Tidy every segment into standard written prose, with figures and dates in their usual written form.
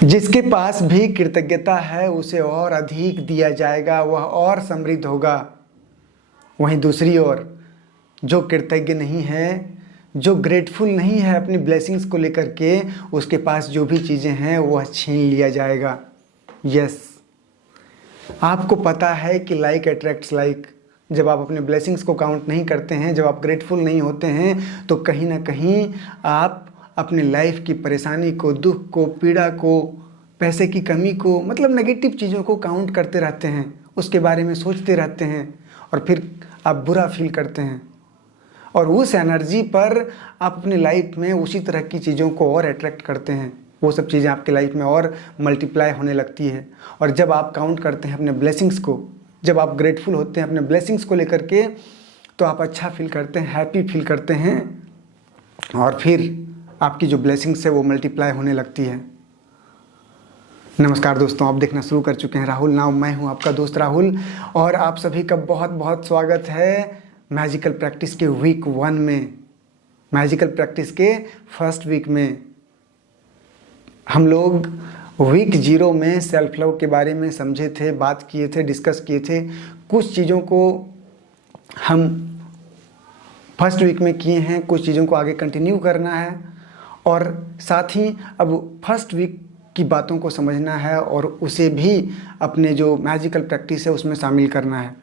जिसके पास भी कृतज्ञता है उसे और अधिक दिया जाएगा, वह और समृद्ध होगा। वहीं दूसरी ओर जो कृतज्ञ नहीं है, जो ग्रेटफुल नहीं है अपनी ब्लेसिंग्स को लेकर के, उसके पास जो भी चीज़ें हैं वह छीन लिया जाएगा। यस, आपको पता है कि लाइक अट्रैक्ट्स लाइक। जब आप अपने ब्लेसिंग्स को काउंट नहीं करते हैं, जब आप ग्रेटफुल नहीं होते हैं, तो कहीं ना कहीं आप अपने लाइफ की परेशानी को, दुख को, पीड़ा को, पैसे की कमी को, मतलब नेगेटिव चीज़ों को काउंट करते रहते हैं, उसके बारे में सोचते रहते हैं और फिर आप बुरा फील करते हैं। और उस एनर्जी पर आप अपनी लाइफ में उसी तरह की चीज़ों को और अट्रैक्ट करते हैं। वो सब चीज़ें आपके लाइफ में और मल्टीप्लाई होने लगती है। और जब आप काउंट करते हैं अपने ब्लेसिंग्स को, जब आप ग्रेटफुल होते हैं अपने ब्लेसिंग्स को लेकर के, तो आप अच्छा फील करते हैं, हैप्पी फील करते हैं और फिर आपकी जो ब्लेसिंग्स है वो मल्टीप्लाई होने लगती है। नमस्कार दोस्तों, आप देखना शुरू कर चुके हैं राहुल नाउ। मैं हूं आपका दोस्त राहुल और आप सभी का बहुत बहुत स्वागत है मैजिकल प्रैक्टिस के वीक 1 में, मैजिकल प्रैक्टिस के फर्स्ट वीक में। हम लोग वीक 0 में सेल्फ लव के बारे में समझे थे, बात किए थे, डिस्कस किए थे। कुछ चीज़ों को हम फर्स्ट वीक में किए हैं, कुछ चीज़ों को आगे कंटिन्यू करना है और साथ ही अब फर्स्ट वीक की बातों को समझना है और उसे भी अपने जो मैजिकल प्रैक्टिस है उसमें शामिल करना है।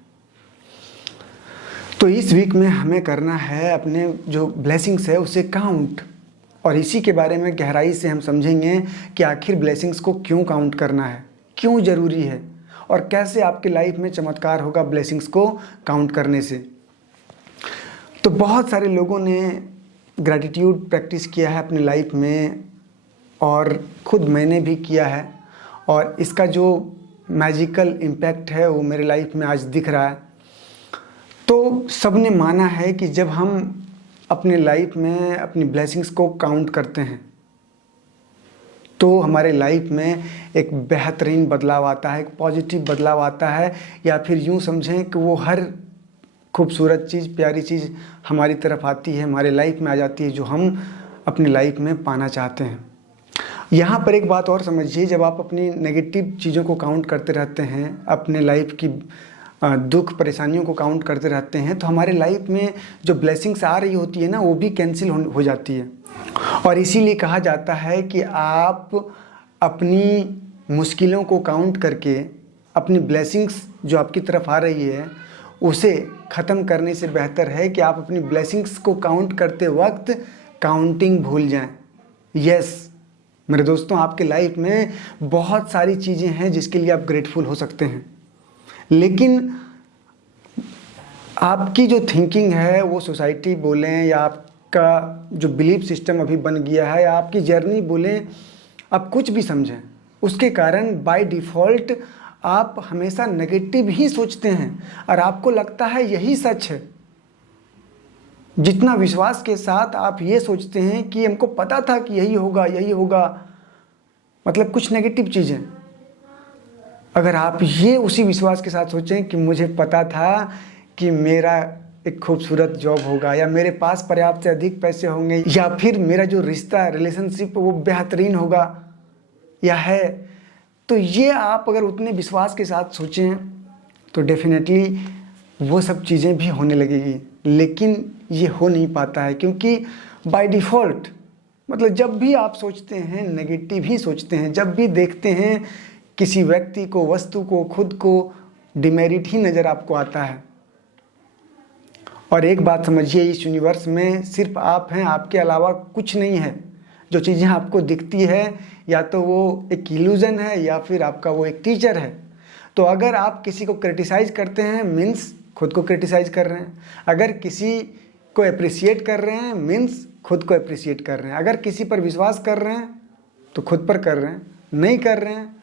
तो इस वीक में हमें करना है अपने जो ब्लेसिंग्स है उसे काउंट, और इसी के बारे में गहराई से हम समझेंगे कि आखिर ब्लेसिंग्स को क्यों काउंट करना है, क्यों ज़रूरी है और कैसे आपके लाइफ में चमत्कार होगा ब्लेसिंग्स को काउंट करने से। तो बहुत सारे लोगों ने ग्रैटिट्यूड प्रैक्टिस किया है अपनी लाइफ में और खुद मैंने भी किया है, और इसका जो मैजिकल इम्पैक्ट है वो मेरे लाइफ में आज दिख रहा है। तो सबने माना है कि जब हम अपने लाइफ में अपनी ब्लेसिंग्स को काउंट करते हैं तो हमारे लाइफ में एक बेहतरीन बदलाव आता है, एक पॉजिटिव बदलाव आता है, या फिर यूँ समझें कि वो हर खूबसूरत चीज़, प्यारी चीज़ हमारी तरफ आती है, हमारे लाइफ में आ जाती है जो हम अपनी लाइफ में पाना चाहते हैं। यहाँ पर एक बात और समझिए, जब आप अपनी नेगेटिव चीज़ों को काउंट करते रहते हैं, अपने लाइफ की दुख परेशानियों को काउंट करते रहते हैं, तो हमारे लाइफ में जो ब्लेसिंग्स आ रही होती है ना, वो भी कैंसिल हो जाती है। और इसीलिए कहा जाता है कि आप अपनी मुश्किलों को काउंट करके अपनी ब्लेसिंग्स जो आपकी तरफ आ रही है उसे ख़त्म करने से बेहतर है कि आप अपनी ब्लेसिंग्स को काउंट करते वक्त काउंटिंग भूल जाएं। यस मेरे दोस्तों, आपके लाइफ में बहुत सारी चीज़ें हैं जिसके लिए आप ग्रेटफुल हो सकते हैं, लेकिन आपकी जो थिंकिंग है वो सोसाइटी बोलें या आपका जो बिलीफ सिस्टम अभी बन गया है या आपकी जर्नी बोलें, आप कुछ भी समझें, उसके कारण बाय डिफ़ॉल्ट आप हमेशा नेगेटिव ही सोचते हैं और आपको लगता है यही सच है। जितना विश्वास के साथ आप ये सोचते हैं कि हमको पता था कि यही होगा, यही होगा, मतलब कुछ नेगेटिव चीज़ें, अगर आप ये उसी विश्वास के साथ सोचें कि मुझे पता था कि मेरा एक खूबसूरत जॉब होगा, या मेरे पास पर्याप्त से अधिक पैसे होंगे, या फिर मेरा जो रिश्ता, रिलेशनशिप वो बेहतरीन होगा या है, तो ये आप अगर उतने विश्वास के साथ सोचें तो डेफिनेटली वो सब चीज़ें भी होने लगेगी। लेकिन ये हो नहीं पाता है क्योंकि बाय डिफ़ॉल्ट, मतलब जब भी आप सोचते हैं नेगेटिव ही सोचते हैं, जब भी देखते हैं किसी व्यक्ति को, वस्तु को, खुद को, डिमेरिट ही नज़र आपको आता है। और एक बात समझिए, इस यूनिवर्स में सिर्फ आप हैं, आपके अलावा कुछ नहीं है। जो चीज़ें आपको दिखती है या तो वो एक इल्यूजन है या फिर आपका वो एक टीचर है। तो अगर आप किसी को क्रिटिसाइज़ करते हैं मीन्स खुद को क्रिटिसाइज़ कर रहे हैं, अगर किसी को अप्रिसिएट कर रहे हैं मीन्स खुद को अप्रिसिएट कर रहे हैं, अगर किसी पर विश्वास कर रहे हैं तो खुद पर कर रहे हैं, नहीं कर रहे हैं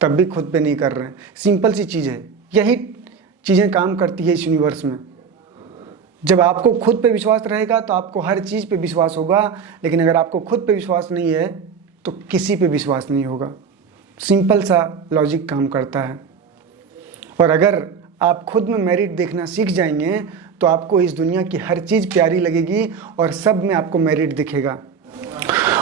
तब भी खुद पे नहीं कर रहे हैं। सिंपल सी चीज़ है, यही चीज़ें काम करती है इस यूनिवर्स में। जब आपको खुद पे विश्वास रहेगा तो आपको हर चीज़ पे विश्वास होगा, लेकिन अगर आपको खुद पे विश्वास नहीं है तो किसी पे विश्वास नहीं होगा। सिंपल सा लॉजिक काम करता है। और अगर आप खुद में मेरिट देखना सीख जाएंगे तो आपको इस दुनिया की हर चीज़ प्यारी लगेगी और सब में आपको मेरिट दिखेगा।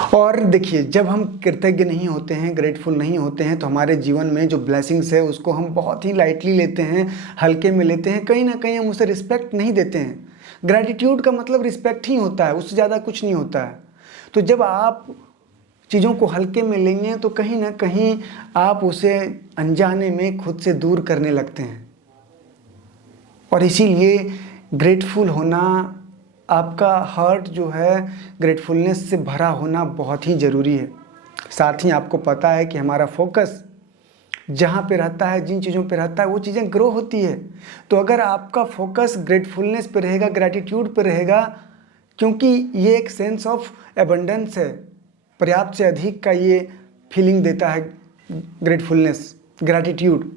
और देखिए, जब हम कृतज्ञ नहीं होते हैं, ग्रेटफुल नहीं होते हैं, तो हमारे जीवन में जो ब्लेसिंग्स है उसको हम बहुत ही लाइटली लेते हैं, हल्के में लेते हैं, कहीं ना कहीं हम उसे रिस्पेक्ट नहीं देते हैं। ग्रैटिट्यूड का मतलब रिस्पेक्ट ही होता है, उससे ज़्यादा कुछ नहीं होता है। तो जब आप चीज़ों को हल्के में लेंगे तो कहीं ना कहीं आप उसे अनजाने में खुद से दूर करने लगते हैं। और इसीलिए ग्रेटफुल होना, आपका हार्ट जो है ग्रेटफुलनेस से भरा होना बहुत ही ज़रूरी है। साथ ही आपको पता है कि हमारा फोकस जहाँ पे रहता है, जिन चीज़ों पे रहता है, वो चीज़ें ग्रो होती है। तो अगर आपका फोकस ग्रेटफुलनेस पे रहेगा, ग्रैटिट्यूड पे रहेगा, क्योंकि ये एक सेंस ऑफ एबंडेंस है, पर्याप्त से अधिक का ये फीलिंग देता है ग्रेटफुलनेस, ग्रैटिट्यूड,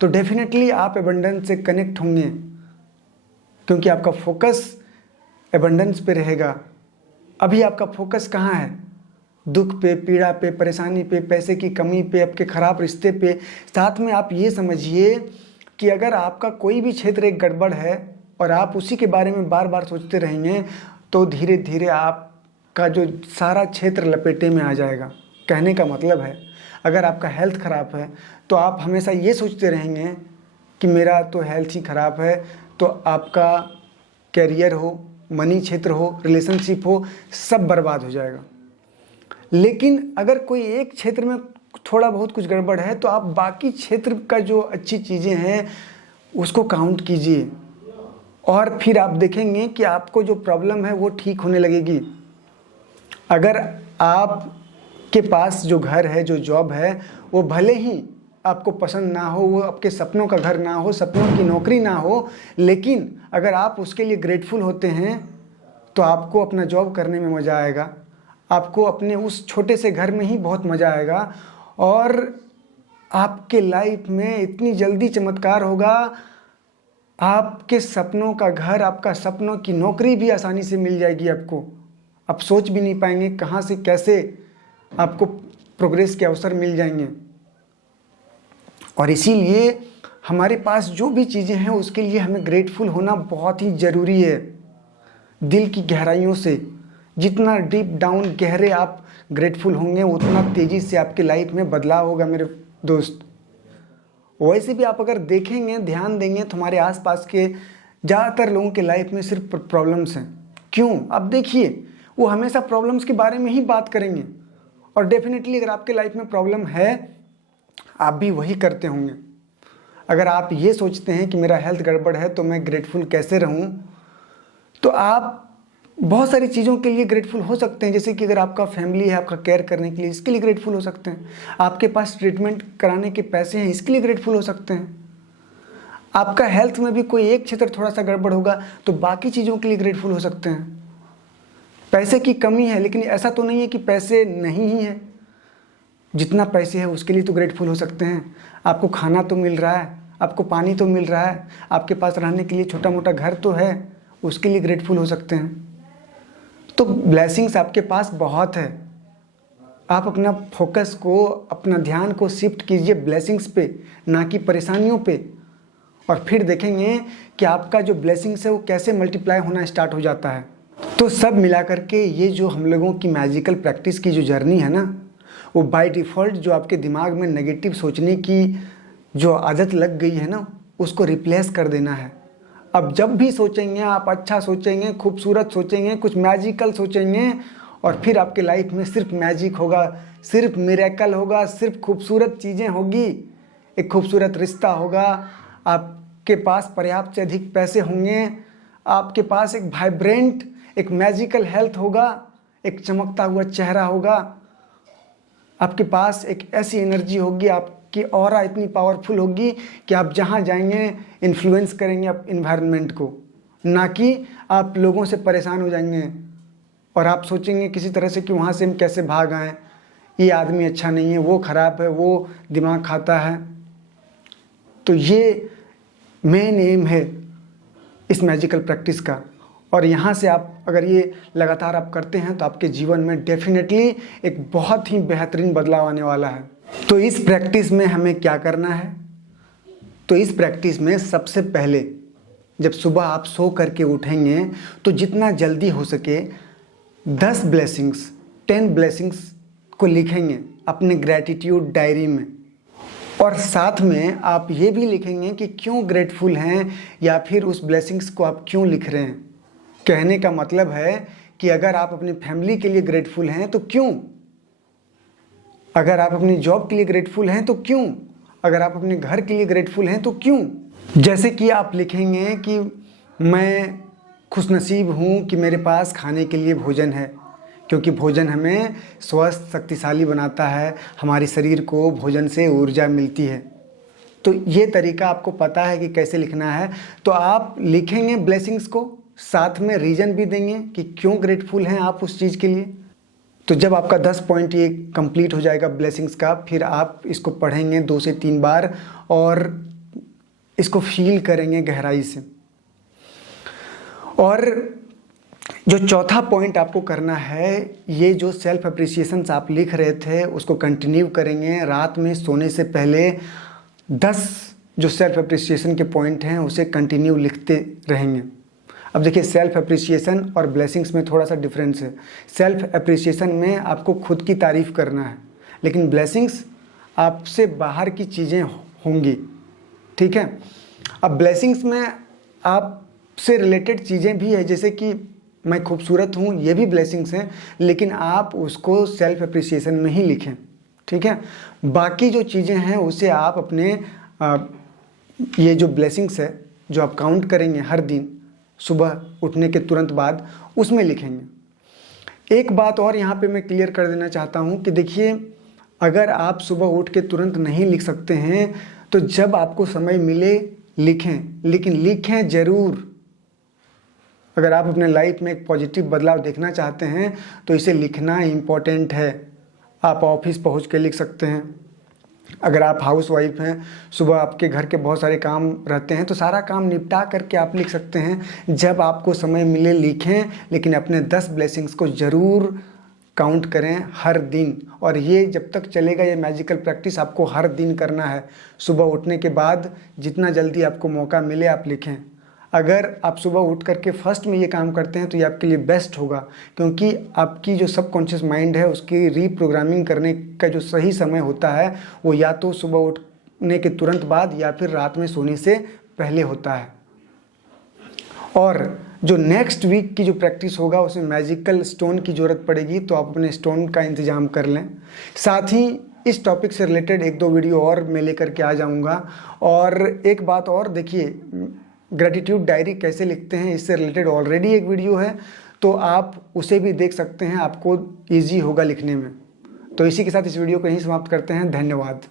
तो डेफिनेटली आप एबंडेंस से कनेक्ट होंगे, क्योंकि आपका फोकस एबंडेंस पे रहेगा। अभी आपका फोकस कहाँ है? दुख पे, पीड़ा पे, परेशानी पे, पैसे की कमी पे, आपके ख़राब रिश्ते पे। साथ में आप ये समझिए कि अगर आपका कोई भी क्षेत्र एक गड़बड़ है और आप उसी के बारे में बार बार सोचते रहेंगे, तो धीरे धीरे आपका जो सारा क्षेत्र लपेटे में आ जाएगा। कहने का मतलब है, अगर आपका हेल्थ ख़राब है तो आप हमेशा ये सोचते रहेंगे कि मेरा तो हेल्थ ही ख़राब है, तो आपका कैरियर हो, मनी क्षेत्र हो, रिलेशनशिप हो, सब बर्बाद हो जाएगा। लेकिन अगर कोई एक क्षेत्र में थोड़ा बहुत कुछ गड़बड़ है तो आप बाकी क्षेत्र का जो अच्छी चीज़ें हैं उसको काउंट कीजिए, और फिर आप देखेंगे कि आपको जो प्रॉब्लम है वो ठीक होने लगेगी। अगर आपके पास जो घर है, जो जॉब है, वो भले ही आपको पसंद ना हो, वो आपके सपनों का घर ना हो, सपनों की नौकरी ना हो, लेकिन अगर आप उसके लिए ग्रेटफुल होते हैं तो आपको अपना जॉब करने में मज़ा आएगा, आपको अपने उस छोटे से घर में ही बहुत मज़ा आएगा, और आपके लाइफ में इतनी जल्दी चमत्कार होगा, आपके सपनों का घर, आपका सपनों की नौकरी भी आसानी से मिल जाएगी आपको। आप सोच भी नहीं पाएंगे कहाँ से कैसे आपको प्रोग्रेस के अवसर मिल जाएंगे। और इसीलिए हमारे पास जो भी चीज़ें हैं उसके लिए हमें ग्रेटफुल होना बहुत ही ज़रूरी है, दिल की गहराइयों से। जितना डीप डाउन गहरे आप ग्रेटफुल होंगे, उतना तेज़ी से आपके लाइफ में बदलाव होगा मेरे दोस्त। वैसे भी आप अगर देखेंगे, ध्यान देंगे, तो हमारे आसपास के ज़्यादातर लोगों के लाइफ में सिर्फ प्रॉब्लम्स हैं। क्यों? आप देखिए, वो हमेशा प्रॉब्लम्स के बारे में ही बात करेंगे, और डेफिनेटली अगर आपके लाइफ में प्रॉब्लम है, आप भी वही करते होंगे। अगर आप ये सोचते हैं कि मेरा हेल्थ गड़बड़ है तो मैं ग्रेटफुल कैसे रहूं, तो आप बहुत सारी चीज़ों के लिए ग्रेटफुल हो सकते हैं। जैसे कि अगर आपका फैमिली है, आपका केयर करने के लिए, इसके लिए ग्रेटफुल हो सकते हैं। आपके पास ट्रीटमेंट कराने के पैसे हैं, इसके लिए ग्रेटफुल हो सकते हैं। आपका हेल्थ में भी कोई एक क्षेत्र थोड़ा सा गड़बड़ होगा तो बाकी चीज़ों के लिए ग्रेटफुल हो सकते हैं। पैसे की कमी है, लेकिन ऐसा तो नहीं है कि पैसे नहीं ही है, जितना पैसे है उसके लिए तो ग्रेटफुल हो सकते हैं। आपको खाना तो मिल रहा है, आपको पानी तो मिल रहा है, आपके पास रहने के लिए छोटा मोटा घर तो है, उसके लिए ग्रेटफुल हो सकते हैं। तो ब्लेसिंग्स आपके पास बहुत है। आप अपना फोकस को, अपना ध्यान को शिफ्ट कीजिए ब्लेसिंग्स पे, ना कि परेशानियों पे, और फिर देखेंगे कि आपका जो ब्लेसिंग्स है वो कैसे मल्टीप्लाई होना स्टार्ट हो जाता है। तो सब मिलाकर के ये जो हम लोगों की मैजिकल प्रैक्टिस की जो जर्नी है ना, वो बाय डिफ़ॉल्ट जो आपके दिमाग में नेगेटिव सोचने की जो आदत लग गई है ना, उसको रिप्लेस कर देना है। अब जब भी सोचेंगे आप अच्छा सोचेंगे, खूबसूरत सोचेंगे, कुछ मैजिकल सोचेंगे, और फिर आपके लाइफ में सिर्फ मैजिक होगा, सिर्फ मिरेकल होगा, सिर्फ खूबसूरत चीज़ें होगी, एक खूबसूरत रिश्ता होगा, आपके पास पर्याप्त से अधिक पैसे होंगे, आपके पास एक वाइब्रेंट, एक मैजिकल हेल्थ होगा, एक चमकता हुआ चेहरा होगा, आपके पास एक ऐसी एनर्जी होगी, आपकी ऑरा इतनी पावरफुल होगी कि आप जहाँ जाएंगे इन्फ्लुएंस करेंगे आप इन्वायरमेंट को, ना कि आप लोगों से परेशान हो जाएंगे और आप सोचेंगे किसी तरह से कि वहाँ से हम कैसे भाग आएँ, ये आदमी अच्छा नहीं है, वो ख़राब है, वो दिमाग खाता है। तो ये मेन एम है इस मैजिकल प्रैक्टिस का, और यहाँ से आप अगर ये लगातार आप करते हैं तो आपके जीवन में डेफिनेटली एक बहुत ही बेहतरीन बदलाव आने वाला है। तो इस प्रैक्टिस में हमें क्या करना है? तो इस प्रैक्टिस में सबसे पहले जब सुबह आप सो करके उठेंगे तो जितना जल्दी हो सके 10 ब्लेसिंग्स, 10 ब्लेसिंग्स को लिखेंगे अपने ग्रैटिट्यूड डायरी में, और साथ में आप ये भी लिखेंगे कि क्यों ग्रेटफुल हैं या फिर उस ब्लेसिंग्स को आप क्यों लिख रहे हैं। कहने का मतलब है कि अगर आप अपनी फैमिली के लिए ग्रेटफुल हैं तो क्यों, अगर आप अपनी जॉब के लिए ग्रेटफुल हैं तो क्यों, अगर आप अपने घर के लिए ग्रेटफुल हैं तो क्यों। जैसे कि आप लिखेंगे कि मैं खुशनसीब हूँ कि मेरे पास खाने के लिए भोजन है, क्योंकि भोजन हमें स्वस्थ शक्तिशाली बनाता है, हमारे शरीर को भोजन से ऊर्जा मिलती है। तो ये तरीका आपको पता है कि कैसे लिखना है, तो आप लिखेंगे ब्लेसिंग्स को, साथ में रीज़न भी देंगे कि क्यों ग्रेटफुल हैं आप उस चीज़ के लिए। तो जब आपका 10 पॉइंट ये कंप्लीट हो जाएगा ब्लेसिंग्स का, फिर आप इसको पढ़ेंगे 2 से 3 बार और इसको फील करेंगे गहराई से। और जो चौथा पॉइंट आपको करना है, ये जो सेल्फ अप्रिसिएशंस आप लिख रहे थे उसको कंटिन्यू करेंगे। रात में सोने से पहले 10 जो सेल्फ अप्रिसिएशन के पॉइंट हैं उसे कंटिन्यू लिखते रहेंगे। अब देखिए, सेल्फ अप्रिसिएशन और ब्लेसिंग्स में थोड़ा सा डिफरेंस है। सेल्फ अप्रिसिएशन में आपको खुद की तारीफ़ करना है, लेकिन ब्लेसिंग्स आपसे बाहर की चीज़ें होंगी, ठीक है। अब ब्लेसिंग्स में आपसे रिलेटेड चीज़ें भी है, जैसे कि मैं खूबसूरत हूँ, ये भी ब्लेसिंग्स हैं, लेकिन आप उसको सेल्फ अप्रिसिएशन में ही लिखें, ठीक है। बाकी जो चीज़ें हैं उसे आप अपने ये जो ब्लेसिंग्स है जो आप काउंट करेंगे हर दिन सुबह उठने के तुरंत बाद, उसमें लिखेंगे। एक बात और यहाँ पे मैं क्लियर कर देना चाहता हूँ कि देखिए, अगर आप सुबह उठ के तुरंत नहीं लिख सकते हैं तो जब आपको समय मिले लिखें, लेकिन लिखें ज़रूर। अगर आप अपने लाइफ में एक पॉजिटिव बदलाव देखना चाहते हैं तो इसे लिखना इम्पॉर्टेंट है। आप ऑफिस पहुँच के लिख सकते हैं, अगर आप हाउस वाइफ हैं, सुबह आपके घर के बहुत सारे काम रहते हैं तो सारा काम निपटा करके आप लिख सकते हैं। जब आपको समय मिले लिखें, लेकिन अपने 10 ब्लेसिंग्स को ज़रूर काउंट करें हर दिन। और ये जब तक चलेगा, ये मैजिकल प्रैक्टिस आपको हर दिन करना है। सुबह उठने के बाद जितना जल्दी आपको मौका मिले आप लिखें। अगर आप सुबह उठ करके फर्स्ट में ये काम करते हैं तो ये आपके लिए बेस्ट होगा, क्योंकि आपकी जो सबकॉन्शियस माइंड है उसकी रीप्रोग्रामिंग करने का जो सही समय होता है वो या तो सुबह उठने के तुरंत बाद या फिर रात में सोने से पहले होता है। और जो नेक्स्ट वीक की जो प्रैक्टिस होगा उसमें मैजिकल स्टोन की ज़रूरत पड़ेगी, तो आप अपने स्टोन का इंतज़ाम कर लें। साथ ही इस टॉपिक से रिलेटेड 1-2 वीडियो और मैं लेकर के आ जाऊँगा। और एक बात और देखिए, ग्रेटिट्यूड डायरी कैसे लिखते हैं इससे रिलेटेड ऑलरेडी एक वीडियो है, तो आप उसे भी देख सकते हैं, आपको ईजी होगा लिखने में। तो इसी के साथ इस वीडियो को यहीं समाप्त करते हैं। धन्यवाद।